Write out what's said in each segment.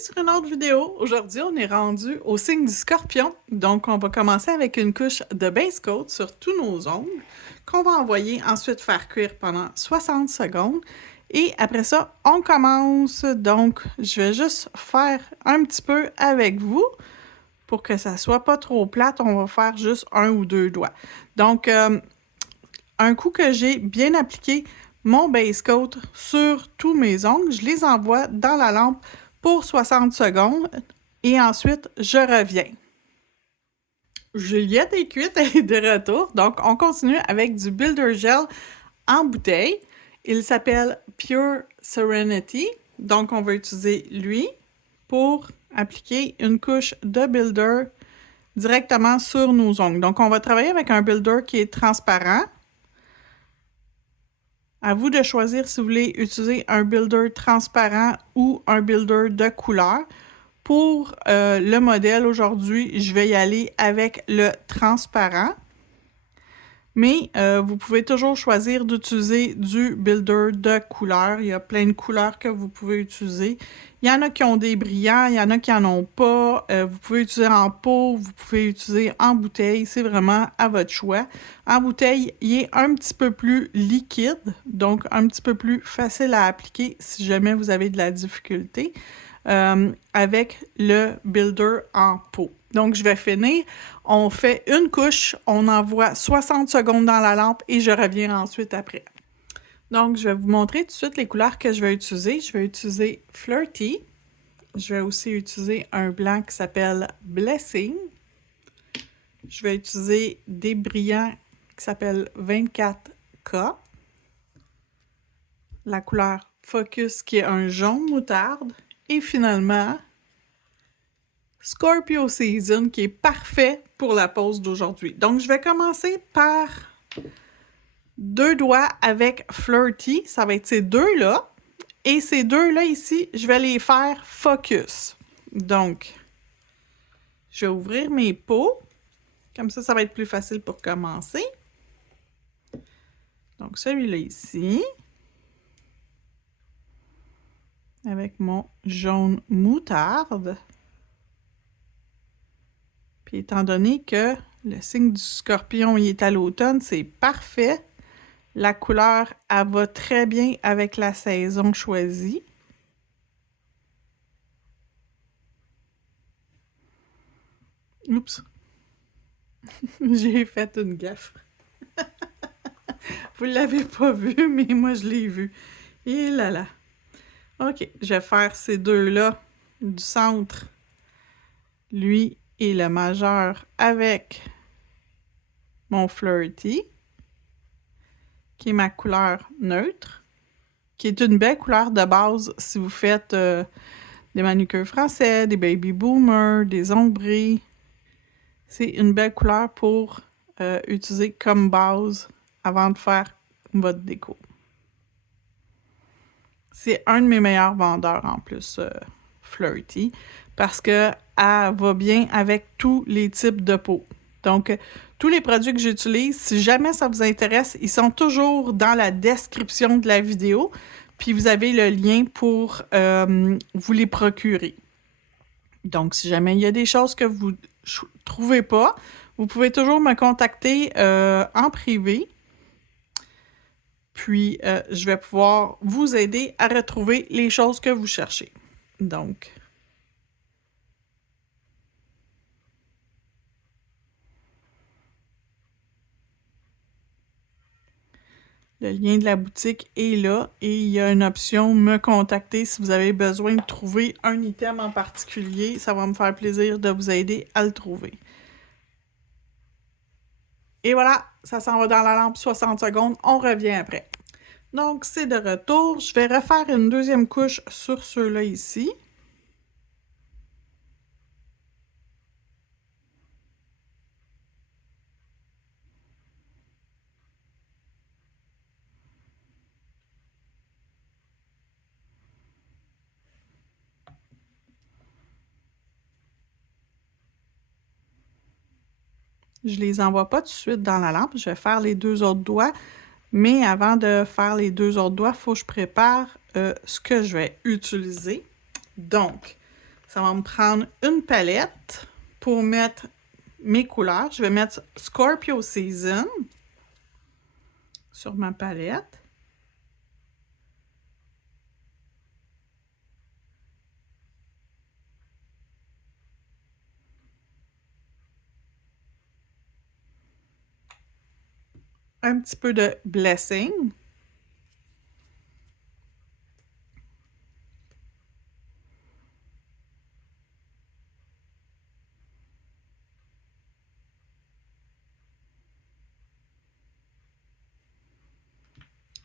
sur une autre vidéo. Aujourd'hui, on est rendu au signe du Scorpion. Donc, on va commencer avec une couche de base coat sur tous nos ongles qu'on va envoyer ensuite faire cuire pendant 60 secondes. Et après ça, on commence. Donc, je vais juste faire un petit peu avec vous pour que ça soit pas trop plate. On va faire juste un ou deux doigts. Donc, un coup que j'ai bien appliqué mon base coat sur tous mes ongles, je les envoie dans la lampe pour 60 secondes et ensuite je reviens. Juliette est cuite, elle est de retour, donc on continue avec du Builder Gel en bouteille. Il s'appelle Pure Serenity, donc on va utiliser lui pour appliquer une couche de Builder directement sur nos ongles. Donc on va travailler avec un Builder qui est transparent. À vous de choisir si vous voulez utiliser un builder transparent ou un builder de couleur. Pour le modèle aujourd'hui, je vais y aller avec le transparent. Mais vous pouvez toujours choisir d'utiliser du builder de couleur. Il y a plein de couleurs que vous pouvez utiliser. Il y en a qui ont des brillants, il y en a qui n'en ont pas. Vous pouvez utiliser en pot, vous pouvez utiliser en bouteille. C'est vraiment à votre choix. En bouteille, il est un petit peu plus liquide, donc un petit peu plus facile à appliquer si jamais vous avez de la difficulté avec le builder en pot. Donc, je vais finir. On fait une couche, on envoie 60 secondes dans la lampe et je reviens ensuite après. Donc, je vais vous montrer tout de suite les couleurs que je vais utiliser. Je vais utiliser Flirty. Je vais aussi utiliser un blanc qui s'appelle Blessing. Je vais utiliser des brillants qui s'appellent 24K. La couleur Focus qui est un jaune moutarde. Et finalement, Scorpio Season qui est parfait pour la pose d'aujourd'hui. Donc, je vais commencer par deux doigts avec Flirty. Ça va être ces deux-là. Et ces deux-là ici, je vais les faire Focus. Donc, je vais ouvrir mes pots. Comme ça va être plus facile pour commencer. Donc, celui-là ici. Avec mon jaune moutarde. Puis étant donné que le signe du Scorpion il est à l'automne, c'est parfait. La couleur, elle va très bien avec la saison choisie. Oups! J'ai fait une gaffe. Vous ne l'avez pas vu, mais moi je l'ai vu. Et là là. OK, je vais faire ces deux-là du centre. Lui et le majeur avec mon Flirty, qui est ma couleur neutre, qui est une belle couleur de base si vous faites des manucures français, des baby boomers, des ombrés. C'est une belle couleur pour utiliser comme base avant de faire votre déco. C'est un de mes meilleurs vendeurs en plus, Flirty, parce qu'elle va bien avec tous les types de peau. Donc, tous les produits que j'utilise, si jamais ça vous intéresse, ils sont toujours dans la description de la vidéo, puis vous avez le lien pour vous les procurer. Donc, si jamais il y a des choses que vous ne trouvez pas, vous pouvez toujours me contacter en privé. Puis, je vais pouvoir vous aider à retrouver les choses que vous cherchez. Donc, le lien de la boutique est là et il y a une option « Me contacter » si vous avez besoin de trouver un item en particulier. Ça va me faire plaisir de vous aider à le trouver. Et voilà, ça s'en va dans la lampe 60 secondes. On revient après. Donc, c'est de retour. Je vais refaire une deuxième couche sur ceux-là ici. Je les envoie pas tout de suite dans la lampe. Je vais faire les deux autres doigts. Mais avant de faire les deux autres doigts, il faut que je prépare ce que je vais utiliser. Donc, ça va me prendre une palette pour mettre mes couleurs. Je vais mettre Scorpio Season sur ma palette. Un petit peu de Blessing.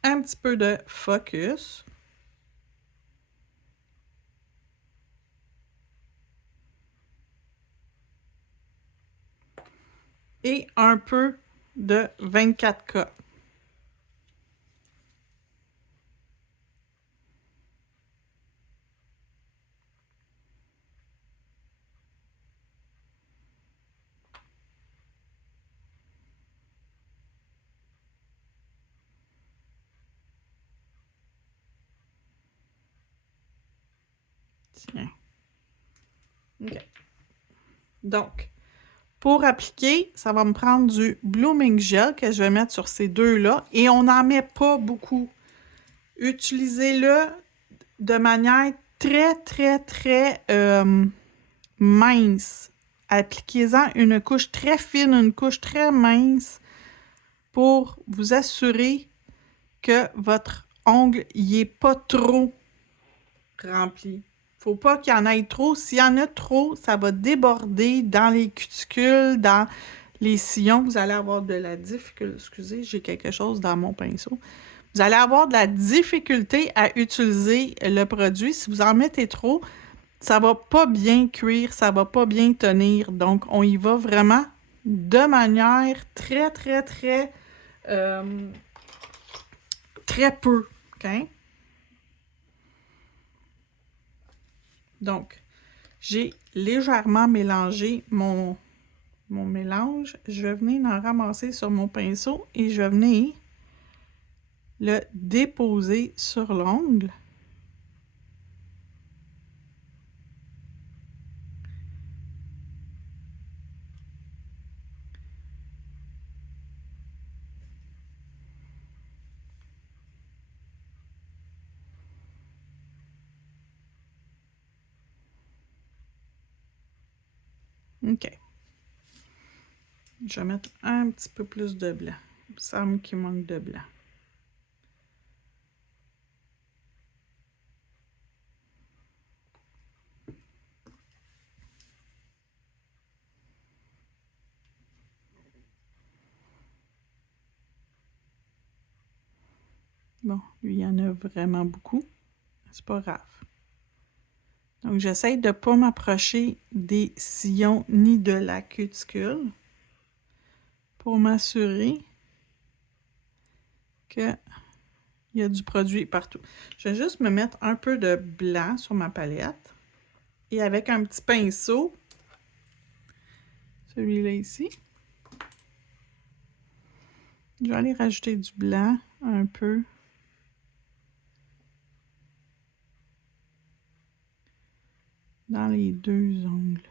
Un petit peu de Focus. Et un peu de 24K. Tiens. OK. Donc, pour appliquer, ça va me prendre du Blooming Gel que je vais mettre sur ces deux-là. Et on n'en met pas beaucoup. Utilisez-le de manière très mince. Appliquez-en une couche très fine, une couche très mince pour vous assurer que votre ongle n'y est pas trop rempli. Faut pas qu'il y en ait trop. S'il y en a trop, ça va déborder dans les cuticules, dans les sillons. Vous allez avoir de la difficulté. Excusez, j'ai quelque chose dans mon pinceau. Vous allez avoir de la difficulté à utiliser le produit. Si vous en mettez trop, ça va pas bien cuire, ça va pas bien tenir. Donc, on y va vraiment de manière très peu. OK? Donc, j'ai légèrement mélangé mon mélange. Je vais venir en ramasser sur mon pinceau et je vais venir le déposer sur l'ongle. OK. Je vais mettre un petit peu plus de blanc. Il me semble qu'il manque de blanc. Bon, lui, il y en a vraiment beaucoup. C'est pas grave. Donc, j'essaie de ne pas m'approcher des sillons ni de la cuticule pour m'assurer qu'il y a du produit partout. Je vais juste me mettre un peu de blanc sur ma palette. Et avec un petit pinceau, celui-là ici, je vais aller rajouter du blanc un peu. Dans les deux ongles.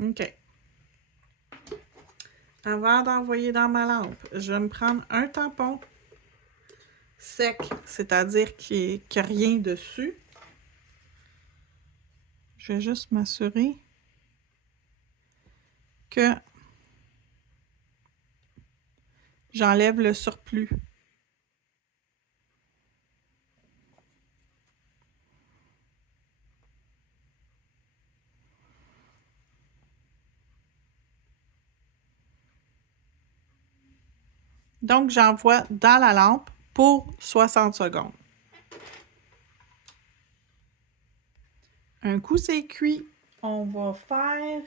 OK. Avant d'envoyer dans ma lampe, je vais me prendre un tampon sec, c'est-à-dire qu'il n'y a rien dessus. Je vais juste m'assurer que j'enlève le surplus. Donc, j'envoie dans la lampe pour 60 secondes. Un coup c'est cuit, on va faire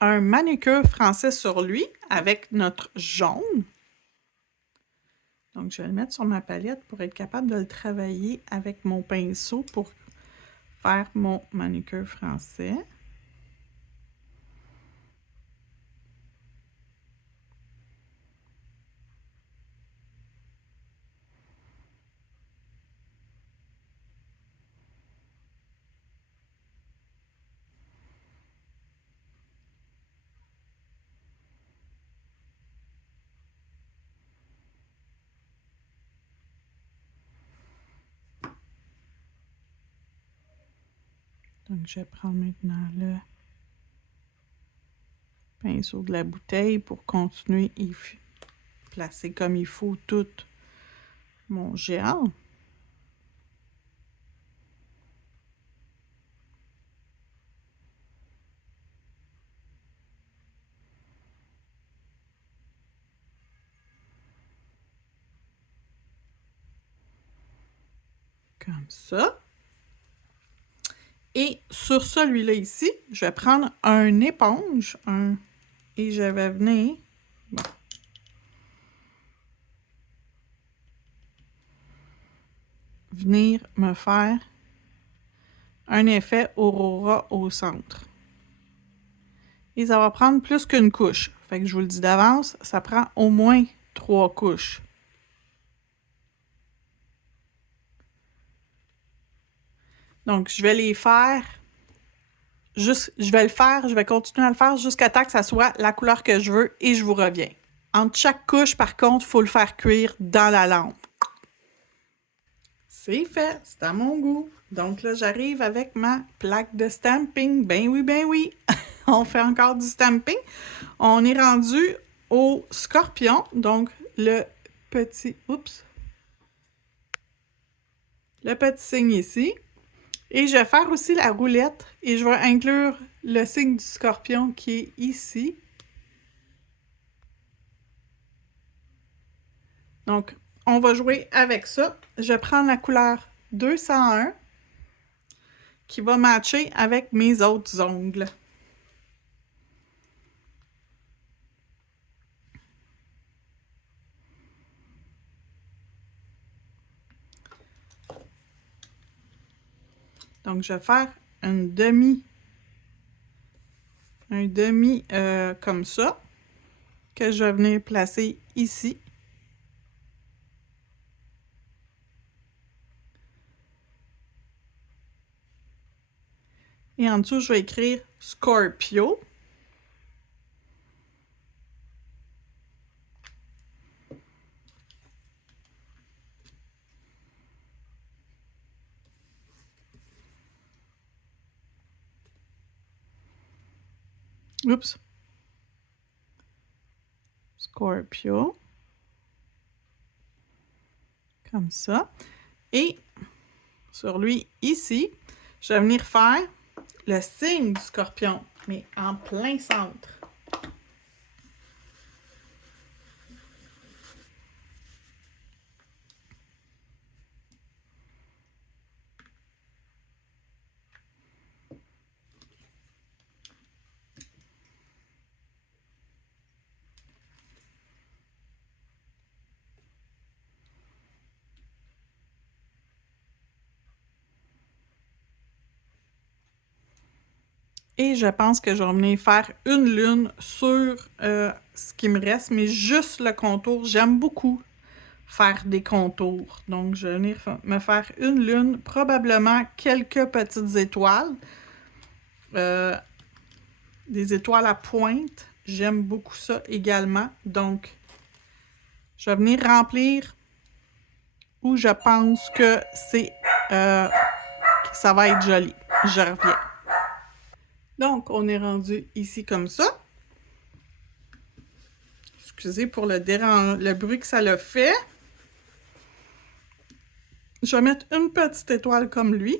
un manucure français sur lui avec notre jaune. Donc, je vais le mettre sur ma palette pour être capable de le travailler avec mon pinceau pour faire mon manucure français. Donc, je vais prendre maintenant le pinceau de la bouteille pour continuer et placer comme il faut tout mon gel. Comme ça. Et sur celui-là ici, je vais prendre une éponge et je vais venir... Bon, venir me faire un effet Aurora au centre. Et ça va prendre plus qu'une couche. Fait que je vous le dis d'avance, ça prend au moins 3 couches. Donc, je vais les faire... je vais continuer à le faire jusqu'à temps que ça soit la couleur que je veux et je vous reviens. Entre chaque couche, par contre, il faut le faire cuire dans la lampe. C'est fait, c'est à mon goût. Donc là, j'arrive avec ma plaque de stamping. Ben oui, on fait encore du stamping. On est rendu au scorpion, donc le petit signe ici. Et je vais faire aussi la roulette et je vais inclure le signe du scorpion qui est ici. Donc, on va jouer avec ça. Je vais prendre la couleur 201 qui va matcher avec mes autres ongles. Donc, je vais faire un demi comme ça, que je vais venir placer ici. Et en dessous, je vais écrire Scorpio. Oups. Scorpio. Comme ça. Et sur lui, ici, je vais venir faire le signe du scorpion, mais en plein centre. Et je pense que je vais venir faire une lune sur ce qui me reste, mais juste le contour. J'aime beaucoup faire des contours. Donc, je vais venir me faire une lune, probablement quelques petites étoiles. Des étoiles à pointe. J'aime beaucoup ça également. Donc, je vais venir remplir où je pense que ça va être joli. Je reviens. Donc, on est rendu ici comme ça. Excusez pour le bruit que ça l'a fait. Je vais mettre une petite étoile comme lui.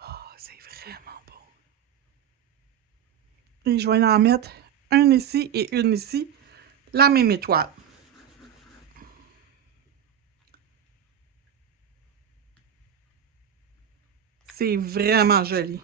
Oh, c'est vraiment beau. Et je vais en mettre un ici et une ici, la même étoile. C'est vraiment joli.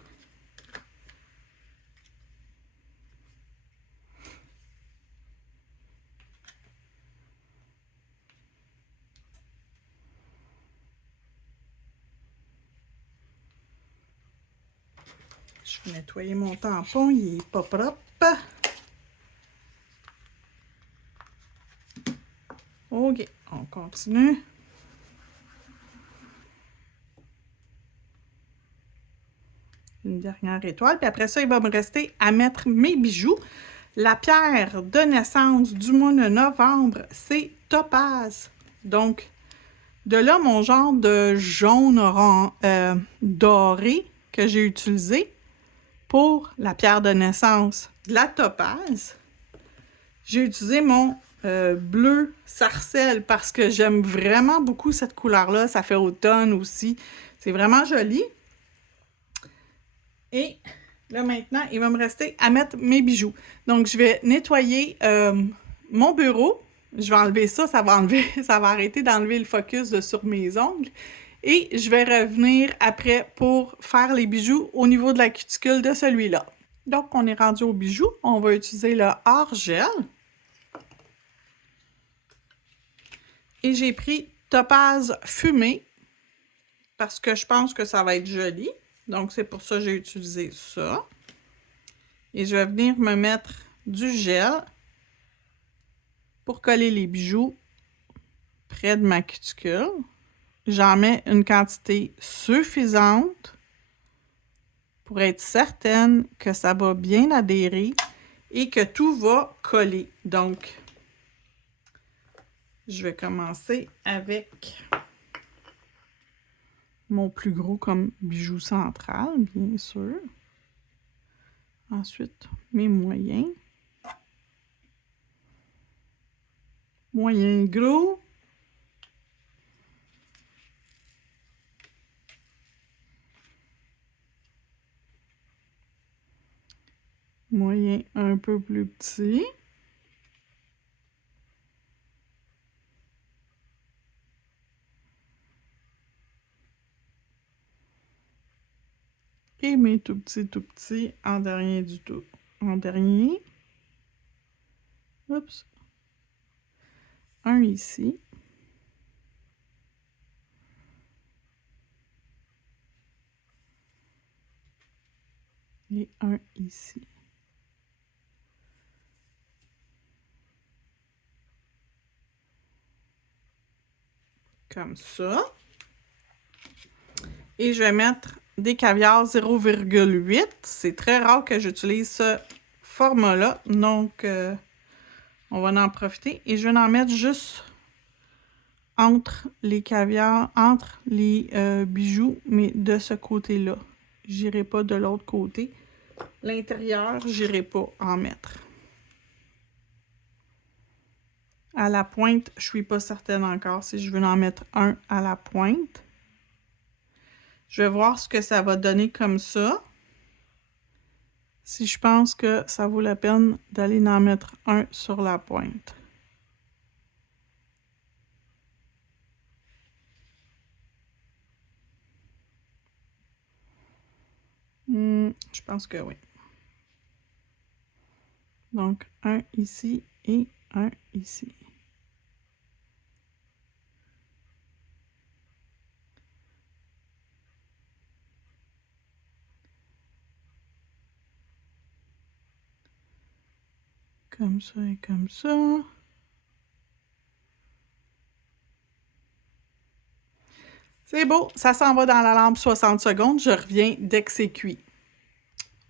Je vais nettoyer mon tampon, il n'est pas propre. OK, on continue. Une une dernière étoile. Puis après ça, il va me rester à mettre mes bijoux. La pierre de naissance du mois de novembre, c'est Topaz. Donc, de là, mon genre de jaune doré que j'ai utilisé pour la pierre de naissance de la Topaz. J'ai utilisé mon bleu sarcelle parce que j'aime vraiment beaucoup cette couleur-là. Ça fait automne aussi. C'est vraiment joli. Et là, maintenant, il va me rester à mettre mes bijoux. Donc, je vais nettoyer mon bureau. Je vais enlever ça, ça va arrêter d'enlever le focus sur mes ongles. Et je vais revenir après pour faire les bijoux au niveau de la cuticule de celui-là. Donc, on est rendu aux bijoux. On va utiliser le hors-gel. Et j'ai pris Topaz fumé parce que je pense que ça va être joli. Donc, c'est pour ça que j'ai utilisé ça. Et je vais venir me mettre du gel pour coller les bijoux près de ma cuticule. J'en mets une quantité suffisante pour être certaine que ça va bien adhérer et que tout va coller. Donc, je vais commencer avec mon plus gros comme bijou central, bien sûr. Ensuite, mes moyens. Moyen gros. Moyen un peu plus petit. Et mes tout petits en dernier du tout. En dernier. Oups. Un ici. Et un ici. Comme ça. Et je vais mettre des caviars 0,8. C'est très rare que j'utilise ce format-là. Donc, on va en profiter. Et je vais en mettre juste entre les caviars, entre les bijoux, mais de ce côté-là. J'irai pas de l'autre côté. L'intérieur, j'irai pas en mettre. À la pointe, je suis pas certaine encore si je veux en mettre un à la pointe. Je vais voir ce que ça va donner comme ça. Si je pense que ça vaut la peine d'aller en mettre un sur la pointe. Je pense que oui. Donc, un ici et un ici. Comme ça et comme ça. C'est beau, ça s'en va dans la lampe 60 secondes. Je reviens dès que c'est cuit.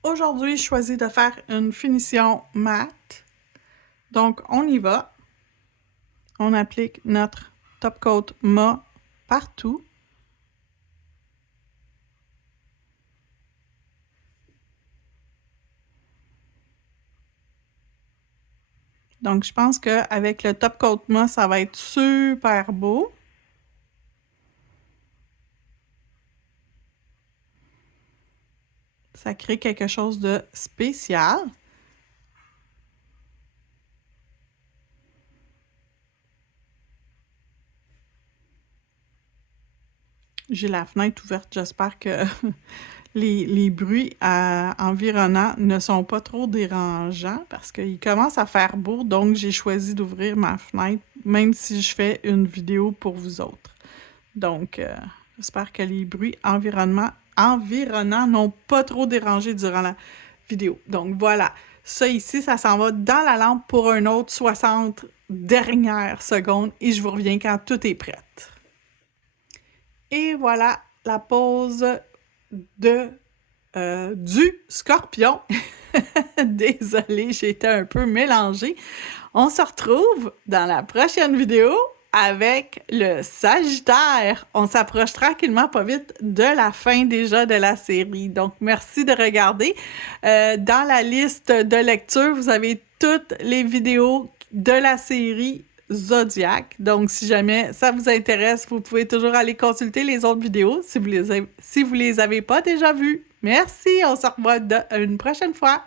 Aujourd'hui, je choisis de faire une finition mat. Donc, on y va. On applique notre top coat mat partout. Donc, je pense qu'avec le top coat mat, ça va être super beau. Ça crée quelque chose de spécial. J'ai la fenêtre ouverte, j'espère que les bruits environnants ne sont pas trop dérangeants parce qu'il commence à faire beau, donc j'ai choisi d'ouvrir ma fenêtre, même si je fais une vidéo pour vous autres. Donc, j'espère que les bruits environnants n'ont pas trop dérangé durant la vidéo. Donc, voilà. Ça ici, ça s'en va dans la lampe pour un autre 60 dernières secondes et je vous reviens quand tout est prêt. Et voilà la pose de du Scorpion. Désolée, j'ai été un peu mélangée. On se retrouve dans la prochaine vidéo avec le Sagittaire. On s'approche tranquillement pas vite de la fin déjà de la série. Donc, merci de regarder. Dans la liste de lecture, vous avez toutes les vidéos de la série Zodiac. Donc, si jamais ça vous intéresse, vous pouvez toujours aller consulter les autres vidéos si vous les avez pas déjà vues. Merci, on se revoit une prochaine fois.